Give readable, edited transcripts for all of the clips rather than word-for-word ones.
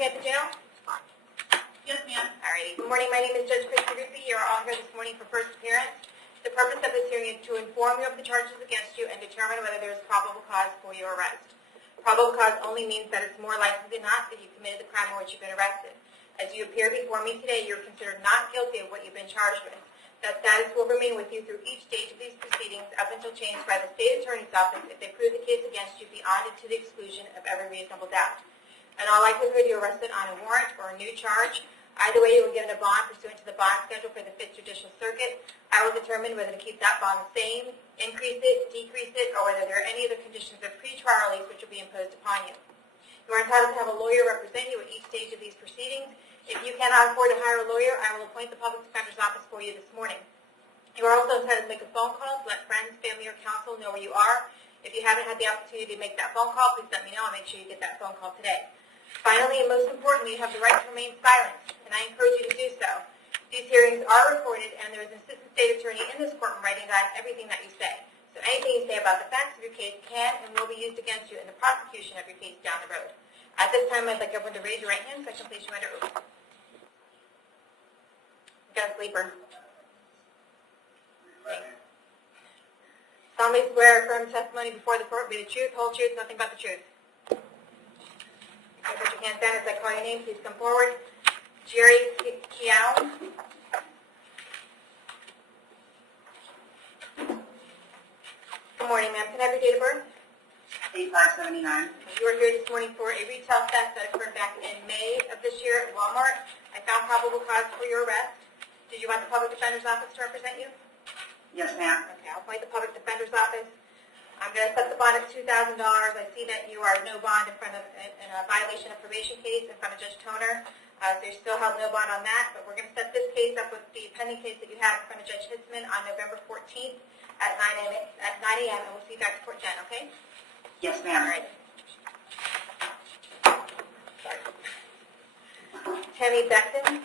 me at the jail? Yes, ma'am. Alrighty. Good morning. My name is Judge Ruppe. You are all here this morning for first appearance. The purpose of this hearing is to inform you of the charges against you and determine whether there is probable cause for your arrest. Probable cause only means that it's more likely than not that you committed the crime for which you've been arrested. As you appear before me today, you're considered not guilty of what you've been charged with. That status will remain with you through each stage of these proceedings up until changed by the state attorney's office if they prove the case against you beyond and to the exclusion of every reasonable doubt. In all likelihood, you're arrested on a warrant or a new charge. Either way, you will given a bond pursuant to the bond schedule for the 5th Judicial Circuit. I will determine whether to keep that bond the same, increase it, decrease it, or whether there are any other conditions of pre-trial release which will be imposed upon you. You are entitled to have a lawyer represent you at each stage of these proceedings. If you cannot afford to hire a lawyer, I will appoint the public defender's office for you this morning. You are also entitled to make a phone call to let friends, family, or counsel know where you are. If you haven't had the opportunity to make that phone call, please let me know. I'll make sure you get that phone call today. Finally, and most importantly, you have the right to remain silent, and I encourage you to do so. These hearings are recorded, and there is an assistant state attorney in this courtroom writing down everything that you say. So anything you say about the facts of your case can and will be used against you in the prosecution of your case down the road. At this time, I'd like everyone to raise your right hand so I can place you under oath. Got a sleeper. Solemnly swear affirm testimony before the court will be the truth, whole truth, nothing but the truth. Okay, put your hands down as I call your name. Please come forward. Jerry Kiao. Good morning, ma'am. Can I have your date of birth? 8579. You are here this morning for a retail theft that occurred back in May of this year at Walmart. I found probable cause for your arrest. Did you want the public defender's office to represent you? Yes, ma'am. Okay, I'll appoint the public defender's office. I'm going to set the bond at $2,000. I see that you are no bond in a violation of probation case in front of Judge Toner. So you still have no bond on that, but we're going to set this case up with the pending case that you have in front of Judge Hitzman on November 14th at 9 a.m. and we'll see you back to court then, okay? Yes, ma'am. All right. Sorry. Tammy Beckton.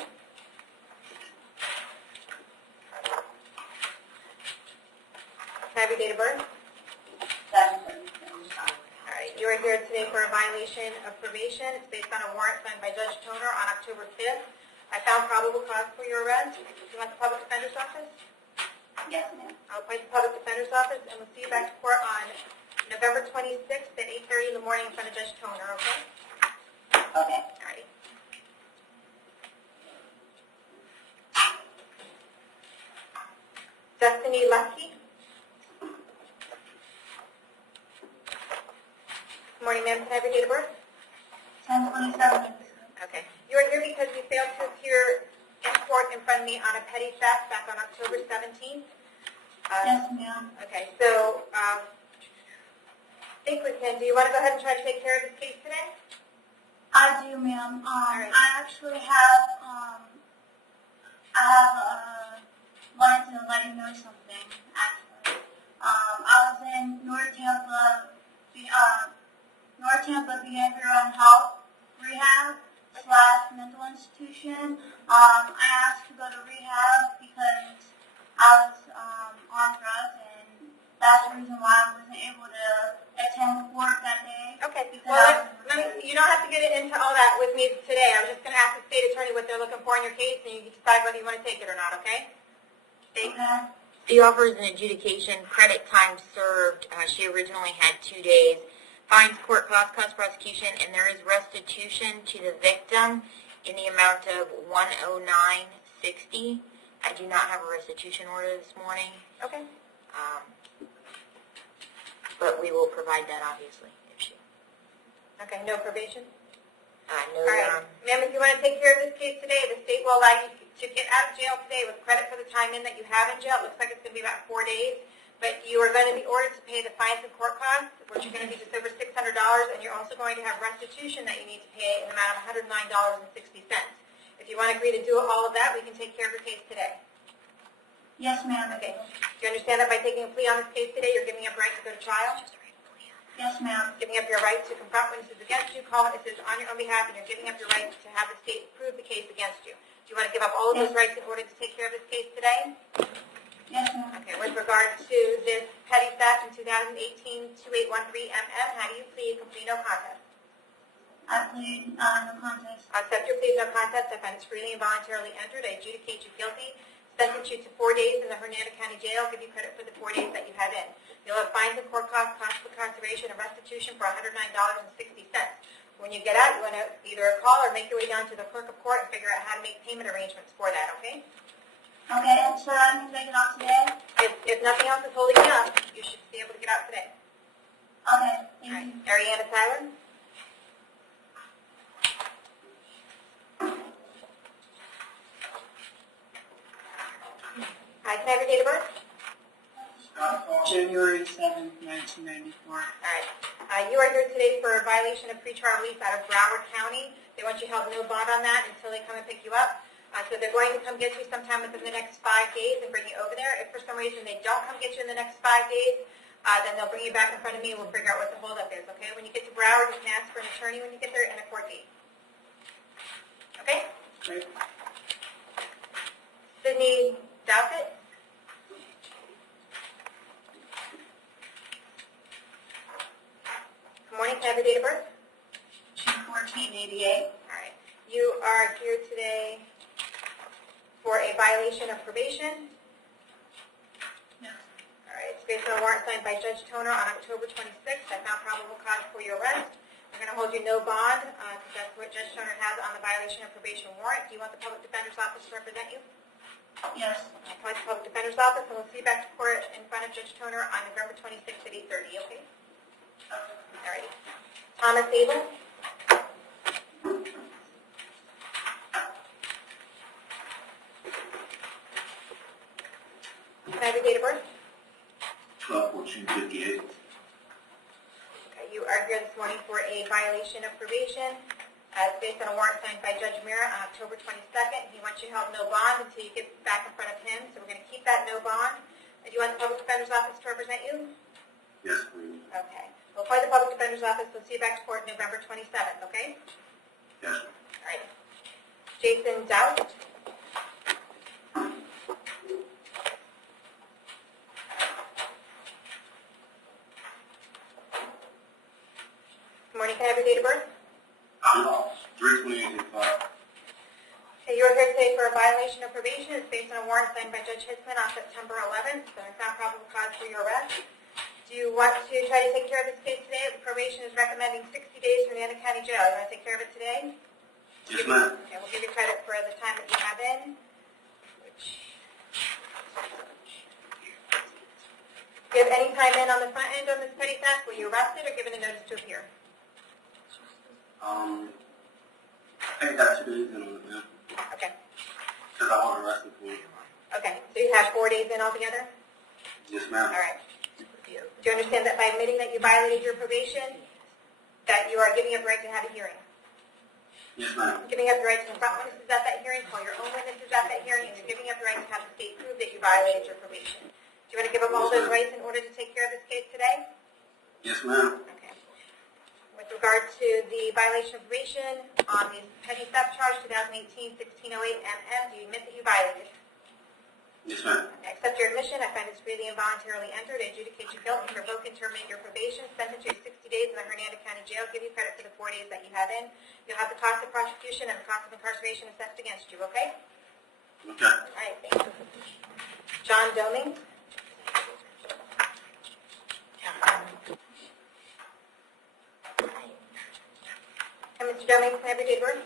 Can I have your date of birth? All right. You are here today for a violation of probation. It's based on a warrant signed by Judge Toner on October 5th. I found probable cause for your arrest. Do you want the public defender's office? Yes, ma'am. I'll appoint the public defender's office, and we'll see you back to court on November 26th at 8:30 in the morning in front of Judge Toner, okay? Okay. All right. Destiny Lucky. Good morning, ma'am. Can I have your date of birth? 1027. Okay. You are here because you failed to appear in court in front of me on a petty theft back on October 17th. Yes, ma'am. Okay, so I think we can. Do you want to go ahead and try to take care of this case today? I do, ma'am. right. I actually have, wanted to let you know something, actually. I was in North Tampa Behavioral and Health Rehab / mental institution. I asked to go to rehab because I was on drugs, and that's the reason why I wasn't able to attend court that day. Okay. Because Well, you don't have to get into all that with me today. I'm just going to ask the state attorney what they're looking for in your case, and you can decide whether you want to take it or not, okay? Okay. She offers an adjudication, credit time served. She originally had 2 days. Fines, court cost prosecution, and there is restitution to the victim in the amount of $109.60. I do not have a restitution order this morning, Okay. but we will provide that obviously if she. Okay, no probation? No, All right. Ma'am, if you want to take care of this case today, the state will allow you to get out of jail today with credit for the time in that you have in jail. It looks like it's going to be about 4 days. But you are going to be ordered to pay the fines and court costs, which are going to be just over $600, and you're also going to have restitution that you need to pay in the amount of $109.60. If you want to agree to do all of that, we can take care of your case today. Yes, ma'am. Okay. Do you understand that by taking a plea on this case today, you're giving up right to go to trial? Yes, ma'am. Giving up your right to confront witnesses against you, call witnesses on your own behalf, and you're giving up your right to have the state prove the case against you. Do you want to give up all of those rights in order to take care of this case today? Yes, ma'am. Okay, with regard to this petty theft in 2018-2813 MM, how do you plead complete no contest? I plead no contest. I accept your plea of no contest. I find it's freely and voluntarily entered. I adjudicate you guilty. Sentence you to 4 days in the Hernando County Jail. Give you credit for the 4 days that you had in. You'll have fines and court costs, cost of incarceration, and restitution for $109.60. When you get out, you want to either call or make your way down to the clerk of court and figure out how to make payment arrangements for that, okay? Okay, so that means I get out today? If nothing else is holding you up, you should be able to get out today. Okay, All thank right. you. Ariana Tyler? Hi, can I have your date of birth? January 7th, 1994. All right. You are here today for a violation of pretrial release out of Broward County. They want you held no bond on that until they come and pick you up. So they're going to come get you sometime within the next 5 days and bring you over there. If for some reason they don't come get you in the next 5 days, then they'll bring you back in front of me and we'll figure out what the holdup is, okay? When you get to Broward, you can ask for an attorney when you get there and a court date. Okay? Great. Sydney Dowsett? Good morning. Can I have your date of birth? June 1488. All right. You are here today for a violation of probation. Yes. All right. It's based on a warrant signed by Judge Toner on October 26th. I found probable cause for your arrest. We're going to hold you no bond because that's what Judge Toner has on the violation of probation warrant. Do you want the Public Defender's Office to represent you? Yes. I'll call the Public Defender's Office and we'll see you back to court in front of Judge Toner on November 26th at 8:30, okay? All right. Thomas Abel? Can I have your date of birth? 12/14/58. Okay, you are here this morning for a violation of probation. It's based on a warrant signed by Judge Mira on October 22nd. He wants you held no bond until you get back in front of him, so we're going to keep that no bond. Do you want the Public Defender's Office to represent you? Yes, please. Okay. We'll appoint the Public Defender's Office. We'll see you back to court November 27th, okay? Yes. All right. Jason Doust? Good morning. Can I have your date of birth? 3/28/85. Okay, you are here today for a violation of probation. It's based on a warrant signed by Judge Hitzman on September 11th. So I found probable cause for your arrest. Do you want to try to take care of this case today? The probation is recommending 60 days from the Hernando County Jail. You want to take care of it today? Yes, ma'am. Okay, we'll give you credit for the time that you have in. Do you have any time in on the front end on this petty theft? Were you arrested or given a notice to appear? I think that's 2 days in on it, ma'am. Okay. Because I was arrested for it. Okay, so you have 4 days in altogether? Yes, ma'am. All right. Do you understand that by admitting that you violated your probation, that you are giving up the right to have a hearing? Yes, ma'am. Giving up the right to confront witnesses at that hearing, call your own witnesses at that hearing, and you're giving up the right to have the state prove that you violated your probation. Do you want to give up all those rights in order to take care of this case today? Yes, ma'am. Okay. With regard to the violation of probation on the petty theft charge 2018-1608 MM, do you admit that you violated? Yes, ma'am. I accept your admission. I find it's freely and voluntarily entered. I adjudicate you guilty, revoke and terminate your probation, sentence you to 60 days in the Hernando County Jail, give you credit for the 4 days that you have in. You'll have the cost of prosecution and the cost of incarceration assessed against you, okay? Okay. All right, thank you. John Doming? And Mr. Doming, can I have your date of birth?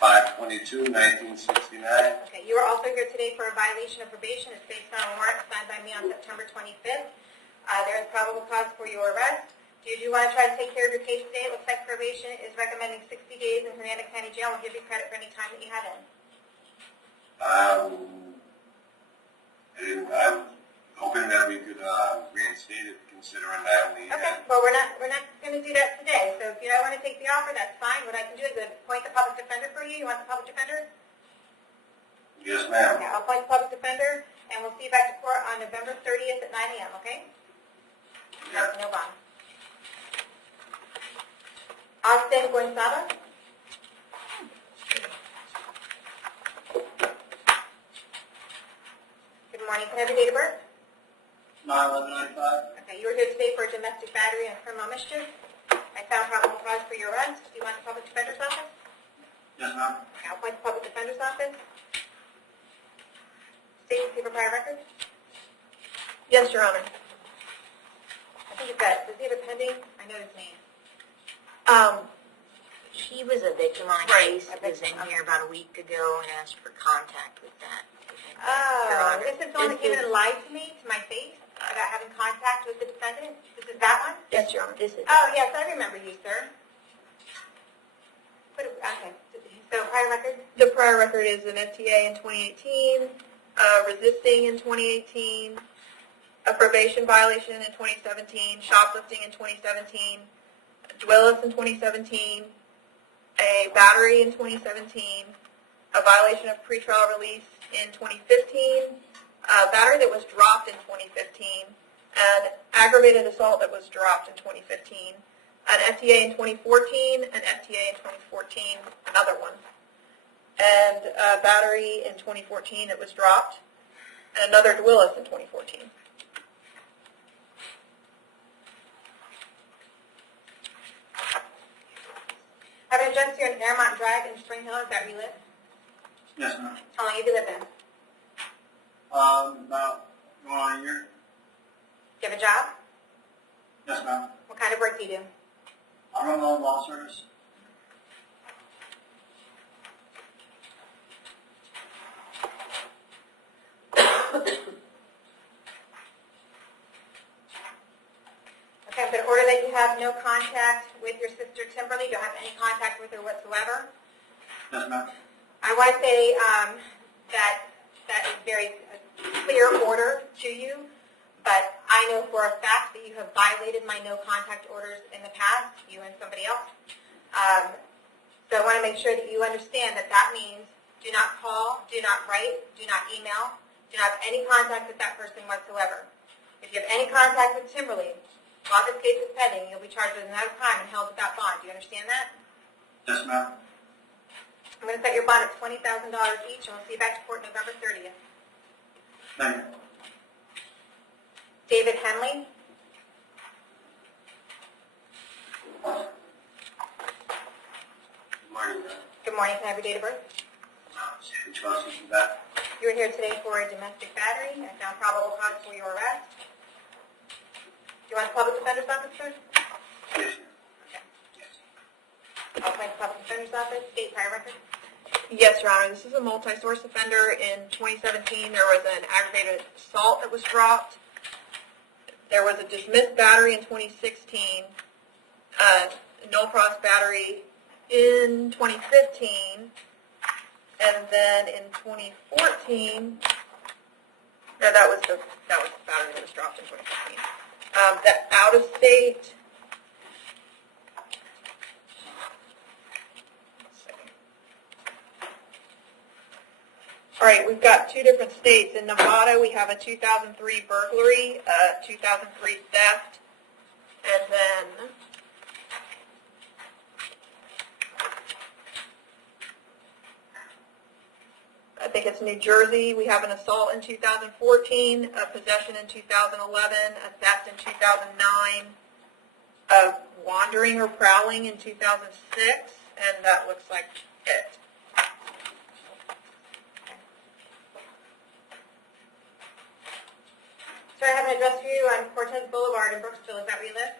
5/22/1969. Okay, you are also here today for a violation of probation. It's based on a warrant signed by me on September 25th. There is probable cause for your arrest. Do you want to try to take care of your case today? It looks like probation is recommending 60 days in Hernando County Jail. We'll give you credit for any time that you have in. And I'm hoping that we could reinstate it, considering that we Okay, well, we're not going to do that today. So if you don't want to take the offer, that's fine. What I can do is appoint the public defender for you. You want the public defender? Yes, ma'am. Okay, I'll appoint the public defender, and we'll see you back to court on November 30th at 9 a.m., okay? Yeah. No bond. Austin Gonzalez? Good morning. Can I have your date of birth? 9/11/95. Okay, you were here today for a domestic battery and criminal mischief. I found probable cause for your arrest. Do you want the public defender's office? Yes, ma'am. I'll appoint the public defender's office. State and paper prior record? Yes, Your Honor. I think you've got, does he have a pending? I know his name. She was a victim on a Right. case that was in here about a week ago and asked for contact with that. Your Oh, Honor. this is the one that came in and lied to me, to my face, about having contact with the defendant? This is that one? Yes, Your Honor. This is. Oh, yes, I remember you, sir. Okay, so prior record? The prior record is an FTA in 2018, resisting in 2018, a probation violation in 2017, shoplifting in 2017, dwellis in 2017, a battery in 2017, a violation of pretrial release in 2015, a battery that was dropped in 2015, an aggravated assault that was dropped in 2015, an FTA in 2014, an FTA in 2014, another one, and a battery in 2014 that was dropped, and another dwellis in 2014. Have an address here in Airmont Drive in Spring Hill, is that where you live? Yes, ma'am. How long have you lived there? About going on a year. Do you have a job? Yes, ma'am. What kind of work do you do? I run my own law service. Okay, I'm going to order that you have no contact with your sister Timberly. Don't have any contact with her whatsoever. Yes, ma'am. I want to say that is very clear order to you, but I know for a fact that you have violated my no contact orders in the past, you and somebody else. So I want to make sure that you understand that that means do not call, do not write, do not email, do not have any contact with that person whatsoever. If you have any contact with Timberly, while this case is pending, you'll be charged with another crime and held without bond. Do you understand that? Yes, ma'am. I'm going to set your bond at $20,000 each, and we'll see you back to court November 30th. Thank you. David Henley. Good morning, ma'am. Good morning. Can I have your date of birth? Which one is that? You were here today for a domestic battery. I found probable cause for your arrest. Do you want the public defender's office, sir? Yes, ma'am. Yes. I'll appoint the public defender's office. State prior record. Yes, Your Honor. This is a multi-source offender. In 2017, there was an aggravated assault that was dropped. There was a dismissed battery in 2016, no cross battery in 2015, and then in 2014, no, that was the battery that was dropped in 2015. The out of state. All right, we've got two different states. In Nevada, we have a 2003 burglary, a 2003 theft, and then I think it's New Jersey. We have an assault in 2014, a possession in 2011, a theft in 2009, a wandering or prowling in 2006, and that looks like it. So I have an address for you on Cortez Boulevard in Brooksville. Is that where you live?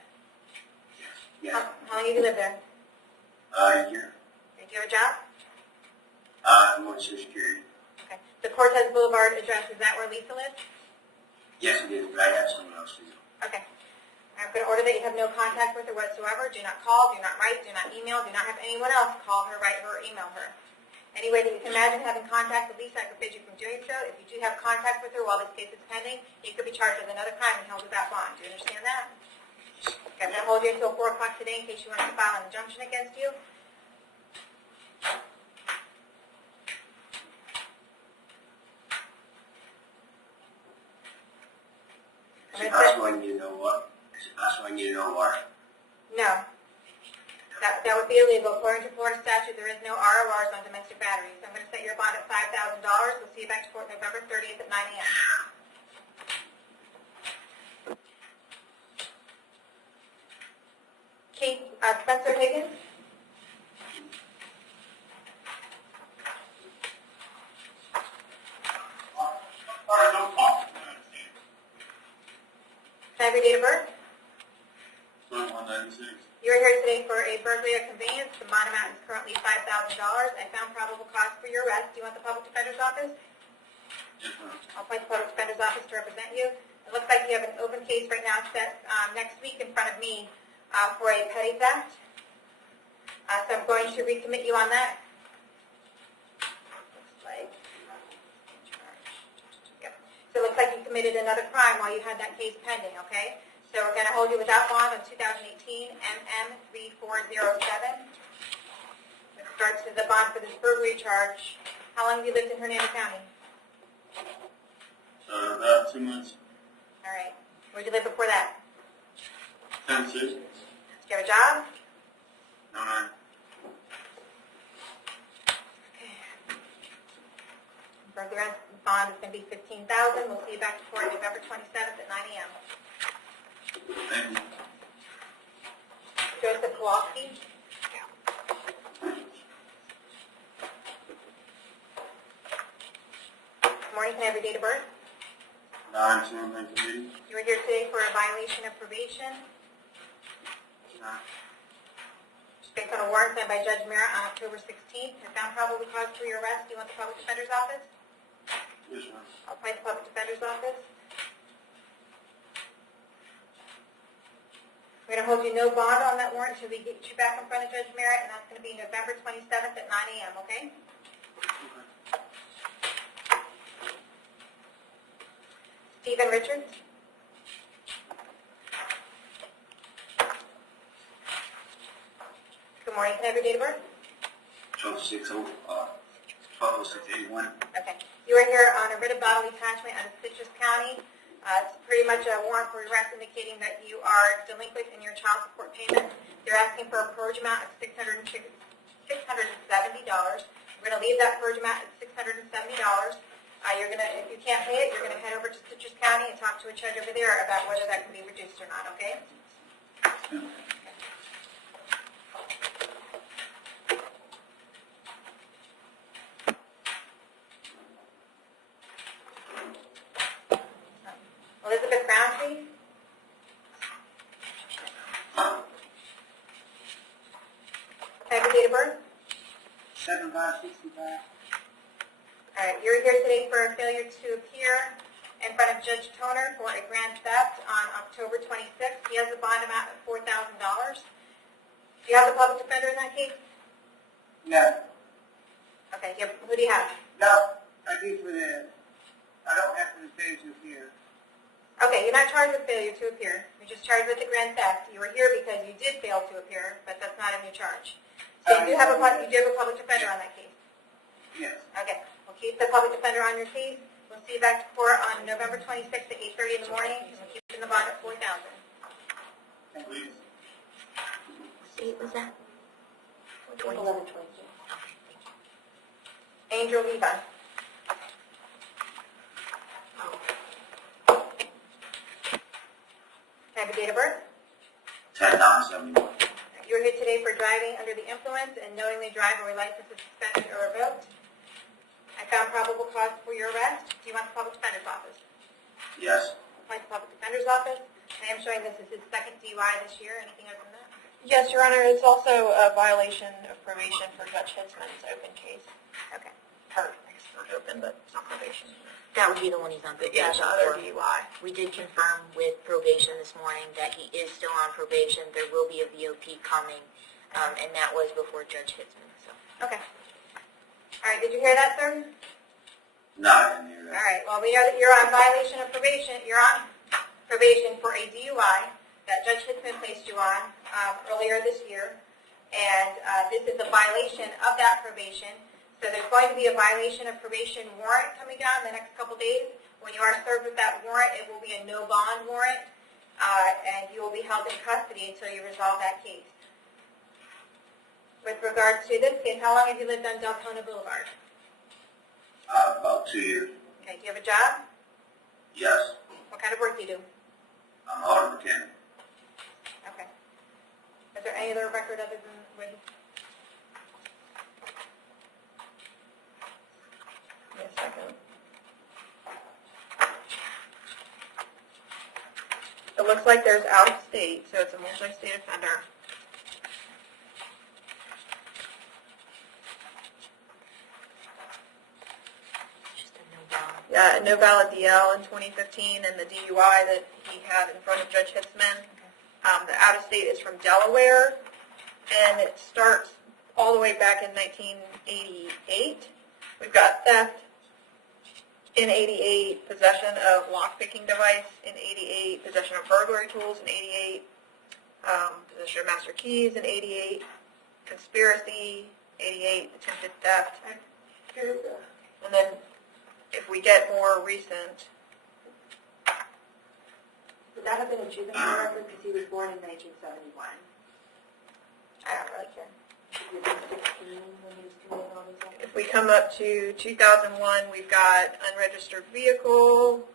Yes. How long have you lived there? A year. Do you have a job? I'm on Social Security. Okay. The Cortez Boulevard address, is that where Lisa lives? Yes, it is, but I have someone else to do. Okay. I'm going to order that you have no contact with her whatsoever. Do not call, do not write, do not email, do not have anyone else call her, write her, or email her. Any way that you can imagine having contact with Lisa, I forbid you from doing so. If you do have contact with her while this case is pending, you could be charged with another crime and held without bond. Do you understand that? Okay, I'm going to hold you until 4 o'clock today in case you want to file an injunction against you. Is it possible I need to know what? Is it possible I need to know what? No. That would be illegal. According to Florida statute, there is no RORs on domestic batteries. So I'm going to set your bond at $5,000. We'll see you back to court November 30th at 9 a.m. Keith, Spencer Higgins? Can I have your date of birth? 196. You are here today for a burglary conveyance. The bond amount is currently $5,000. I found probable cause for your arrest. Do you want the public defender's office? Yes, ma'am. I'll appoint the public defender's office to represent you. It looks like you have an open case right now set next week in front of me for a petty theft. So I'm going to recommit you on that. Looks like. Yep. So it looks like you committed another crime while you had that case pending, okay? So we're going to hold you without bond on 2018 MM3407. With regards to the bond for this burglary charge, how long have you lived in Hernando County? About 2 months. All right. Where'd you live before that? Tennessee. Did you have a job? No, ma'am. Burglary bond is going to be $15,000. We'll see you back to court November 27th at 9 a.m. Thank you. Joseph Kowalski. Good morning. Can I have your date of birth? 9/10/1980. You were here today for a violation of probation. Just based on a warrant signed by Judge Merritt on October 16th. You found probable cause for your arrest. Do you want the public defender's office? Yes, ma'am. I'll appoint the public defender's office. We're going to hold you no bond on that warrant until we get you back in front of Judge Merritt, and that's going to be November 27th at 9 a.m., okay? Stephen Richards? Good morning. Can I have your date of birth? 12/6/81. Okay. You are here on a writ of bodily attachment out of Citrus County. It's pretty much a warrant for arrest indicating that you are delinquent in your child support payments. They're asking for a purge amount of $670. We're going to leave that purge amount at $670. If you can't pay it, you're going to head over to Citrus County and talk to a judge over there about whether that can be reduced or not, okay? Elizabeth Brown, please. Can I have your date of birth? 7/5/65. All right, you're here today for a failure to appear in front of Judge Toner for a grand theft on October 26th. He has a bond amount of $4,000. Do you have the public defender in that case? No. Okay, who do you have? No. I do for the, I don't have to say to appear. Okay, you're not charged with failure to appear. You're just charged with the grand theft. You were here because you did fail to appear, but that's not in your charge. So you do have a public defender on that case. Yes. Okay, we'll keep the public defender on your case. We'll see you back to court on November 26th at 8:30 in the morning, and we'll keep the bond at $4,000. Please. What date was that? 11/22. Angel Levi. Can I have a date of birth? 10/9/71. You are here today for driving under the influence and knowingly drive where your license is suspended or revoked. I found probable cause for your arrest. Do you want the public defender's office? Yes. Appoint the public defender's office. I am showing this is his second DUI this year. Anything other than that? Yes, Your Honor, it's also a violation of probation for Judge Hitzman's open case. Okay. Or, I guess not open, but it's not probation. That would be the one he's on Yeah, probation the other for. DUI. We did confirm with probation this morning that he is still on probation. There will be a VOP coming, and that was before Judge Hitzman. So. Okay. All right, did you hear that, sir? No, I didn't hear All that. right, well, we know that you're on violation of probation. You're on probation for a DUI that Judge Hitzman placed you on earlier this year, and this is a violation of that probation. So there's going to be a violation of probation warrant coming down in the next couple days. When you are served with that warrant, it will be a no bond warrant, and you will be held in custody until you resolve that case. With regard to this case, how long have you lived on Deltona Boulevard? About 2 years. Okay, do you have a job? Yes. What kind of work do you do? I'm an auto mechanic. Okay. Is there any other record other than with? Wait a second. It looks like there's out of state, so it's a multi-state offender. Just a no valid. Yeah, no valid DL in 2015, and the DUI that he had in front of Judge Hitzman. The out of state is from Delaware, and it starts all the way back in 1988. We've got theft in 88, possession of lock-picking device in 88, possession of burglary tools in 88, possession of master keys in 88, conspiracy, 88, attempted theft. And then if we get more recent, Would that have been a juvenile record because he was born in 1971? I don't really care. He was 16 when he was committing all these acts? If we come up to 2001, we've got unregistered vehicle.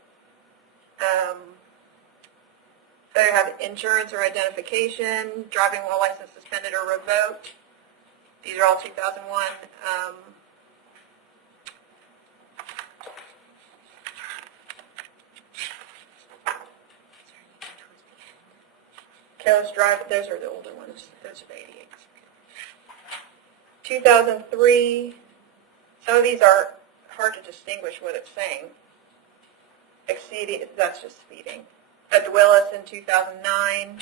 They have insurance or identification, driving while license suspended or revoked. These are all 2001. Careless drive, those are the older ones. Those are the 88. 2003, some of these are hard to distinguish what it's saying. Exceeding, that's just speeding. A Dwellis in 2009.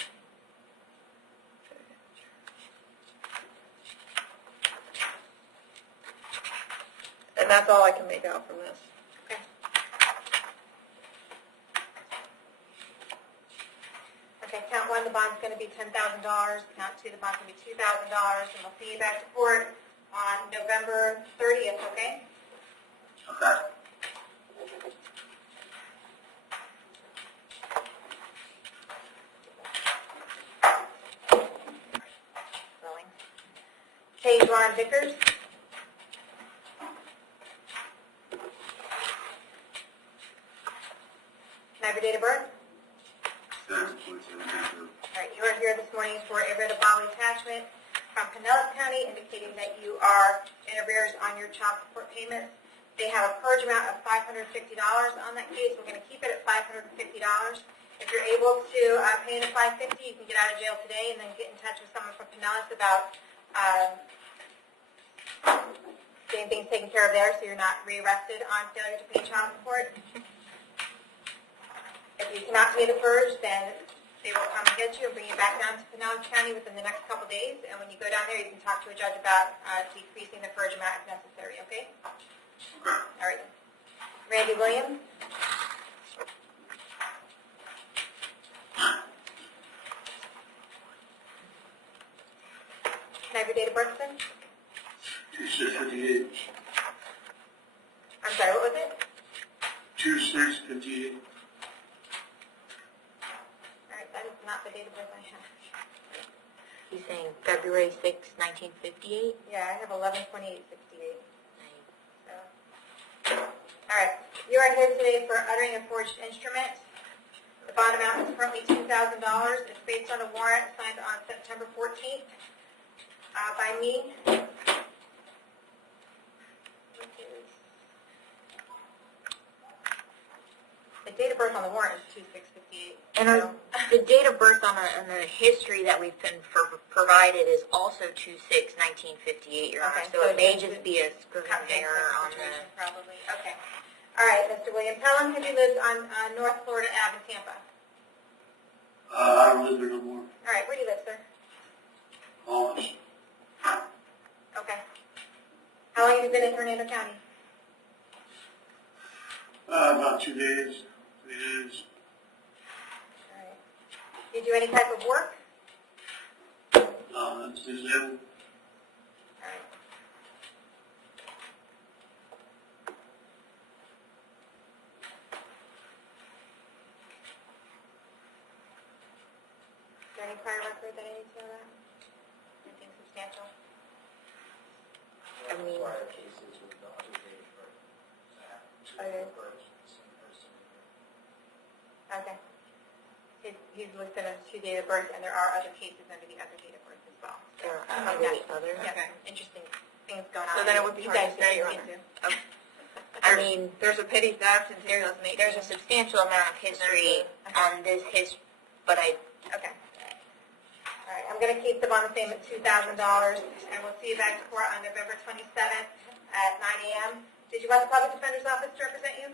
And that's all I can make out from this. Okay. Okay, count one, the bond's going to be $10,000. Count two, the bond's going to be $2,000. And we'll see you back to court on November 30th, okay? Okay. Rolling. Okay, Ron Vickers. Can I have your date of birth? All right, you are here this morning for a writ of bond attachment from Pinellas County indicating that you are in arrears on your child support payments. They have a purge amount of $550 on that case. We're going to keep it at $550. If you're able to pay the $550, you can get out of jail today and then get in touch with someone from Pinellas about getting things taken care of there so you're not rearrested on failure to pay child support. If you cannot pay the purge, then they will come and get you and bring you back down to Pinellas County within the next couple days. And when you go down there, you can talk to a judge about decreasing the purge amount if necessary, okay? All right. Randy Williams? Can I have your date of birth, then? 2658. I'm sorry, what was it? 2658. All right, that is not the date of birth I have. He's saying February 6, 1958? Yeah, I have 11/28/68. So. All right, you are here today for uttering a forged instrument. The bond amount is currently $2,000. It's based on a warrant signed on September 14th by me. The date of birth on the warrant is 2658. And the date of birth on the history that we've been provided is also 2/6/1958, Your Honor. Okay, So it may it's just be a scrivener's error on the... Probably, okay. All right, Mr. Williams, how long have you lived on North Florida Ave in Tampa? I don't live there no more. All right, where do you live, sir? Almost. Okay. How long have you been in Hernando County? About 2 days, 3 days. All right. Do you do any type of work? That's disabled. All right. Is there any prior record that I need to know about? Anything substantial? I mean, Okay. Okay. Did he's listed as 2 date of birth, and there are other cases under the other date of birth as well. There are any other? Yeah, interesting things going on. So then it would be You hard guys to say, can Your look Honor. into. I mean, There's a petty theft in there's 2018. a substantial amount of history on this but I, Okay. All right, I'm going to keep the bond the same at $2,000, and we'll see you back to court on November 27th at 9 a.m. Did you want the public defender's office to represent you?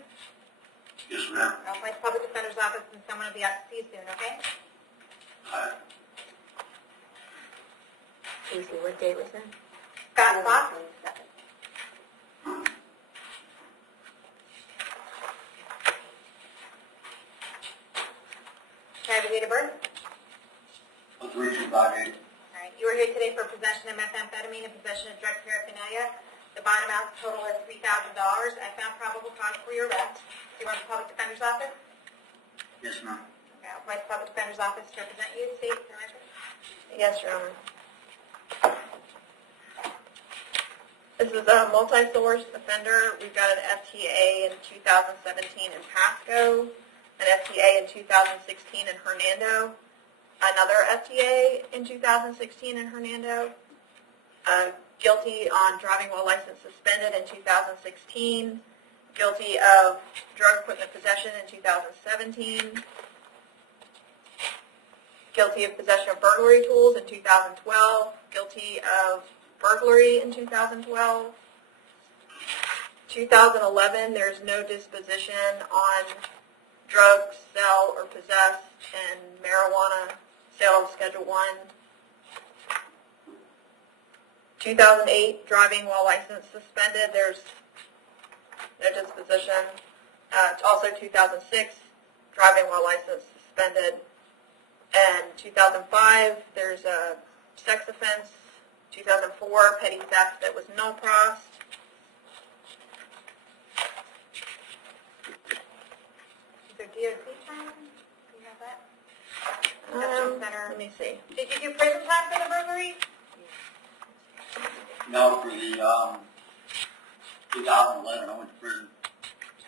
Yes, ma'am. I'll appoint the public defender's office, and someone will be out to see you soon, okay? Casey, what date was that? Scott Fox? Can I have a date of birth? 3258. All right, you are here today for possession of methamphetamine and possession of drug paraphernalia. The bond amount total is $3,000. I found probable cause for your arrest. Do you want the public defender's office? Yes, ma'am. Okay, I'll appoint the public defender's office to represent you. State your address. Yes, Your Honor. This is a multi-source offender. We've got an FTA in 2017 in Pasco, an FTA in 2016 in Hernando, another FTA in 2016 in Hernando, guilty on driving while license suspended in 2016, guilty of drug equipment possession in 2017, guilty of possession of burglary tools in 2012, guilty of burglary in 2012. 2011, there's no disposition on drugs, sell, or possess, and marijuana, sale of Schedule 1. 2008, driving while license suspended, there's no disposition. Also 2006, driving while license suspended. And 2005, there's a sex offense. 2004, petty theft that was no prost. Is there DOC time? Do you have that? Detention center. Let me see. Did you do prison time for the burglary? No, for the 2011, I went to prison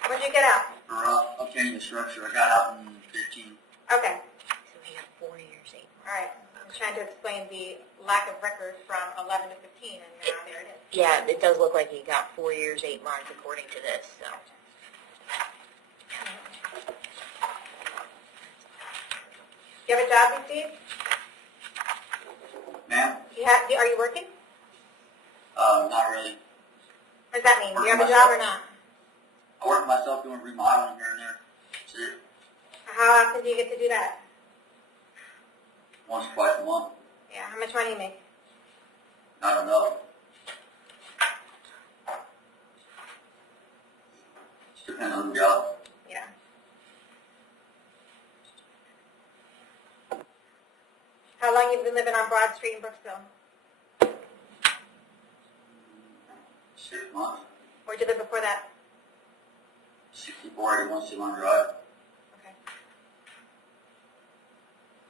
When did you get out? for obtaining the structure. I got out in 15. Okay. So he got 4 years, 8 months. All right. I'm trying to explain the lack of record from 11 to 15, and now there it is. Yeah, it does look like he got 4 years, 8 months according to this, so. Do you have a job, Steve? Ma'am? Are you working? Not really. What does that mean? Do you have a job or not? I work myself doing remodeling here and there. That's it. How often do you get to do that? Once, twice a month. Yeah. How much money do you make? I don't know. Just depends on the job. Yeah. How long you been living on Broad Street in Brooksville? 6 months. Where'd you live before that? 6481 Ceylon Drive. Okay.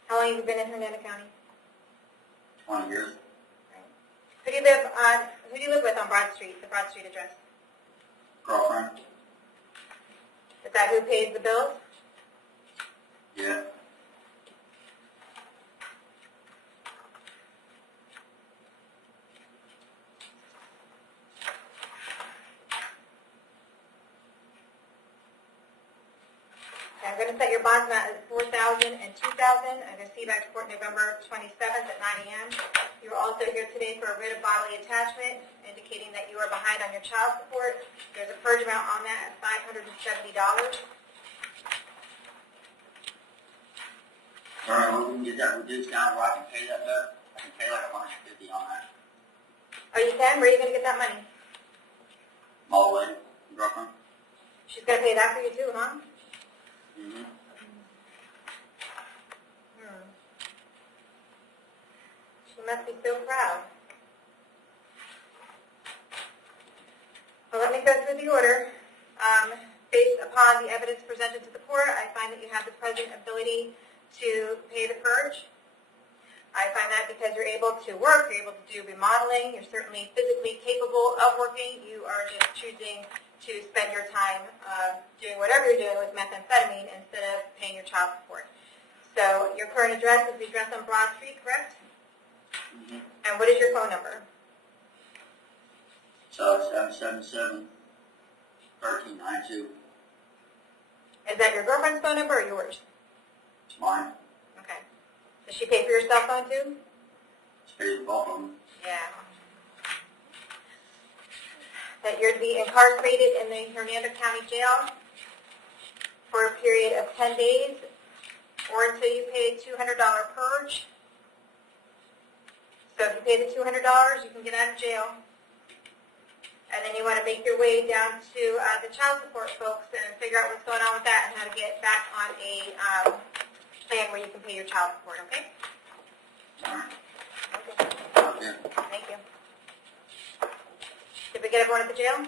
How long have you been in Hernando County? 20 years. Who do you live with on Broad Street, the Broad Street address? Girlfriend? Is that who pays the bills? Yeah. Okay, I'm going to set your bonds amount at $4,000 and $2,000. I'm going to see you back to court November 27th at 9 a.m. You are also here today for a writ of bodily attachment, indicating that you are behind on your child support. There's a purge amount on that at $570. Alright, well, we can get that reduced down where I can pay that better. I can pay like $150 on that. Oh, you can? Where are you going to get that money? All the way. Girlfriend? She's going to pay that for you too, huh? Mm-hmm. She must be so proud. Well, let me go through the order. Based upon the evidence presented to the court, I find that you have the present ability to pay the purge. I find that because you're able to work, you're able to do remodeling, you're certainly physically capable of working, you are just choosing to spend your time doing whatever you're doing with methamphetamine instead of paying your child support. So your current address is the address on Broad Street, correct? Mm-hmm. And what is your phone number? So 777-1392. Is that your girlfriend's phone number or yours? It's mine. Okay. Does she pay for your cell phone too? It's paid for both of them. Yeah. That you're to be incarcerated in the Hernando County Jail for a period of 10 days or until you pay a $200 purge. So if you pay the $200, you can get out of jail. And then you want to make your way down to the child support folks and figure out what's going on with that and how to get back on a plan where you can pay your child support, okay? All right. Okay. Okay. Thank you. Did we get everyone at the jail?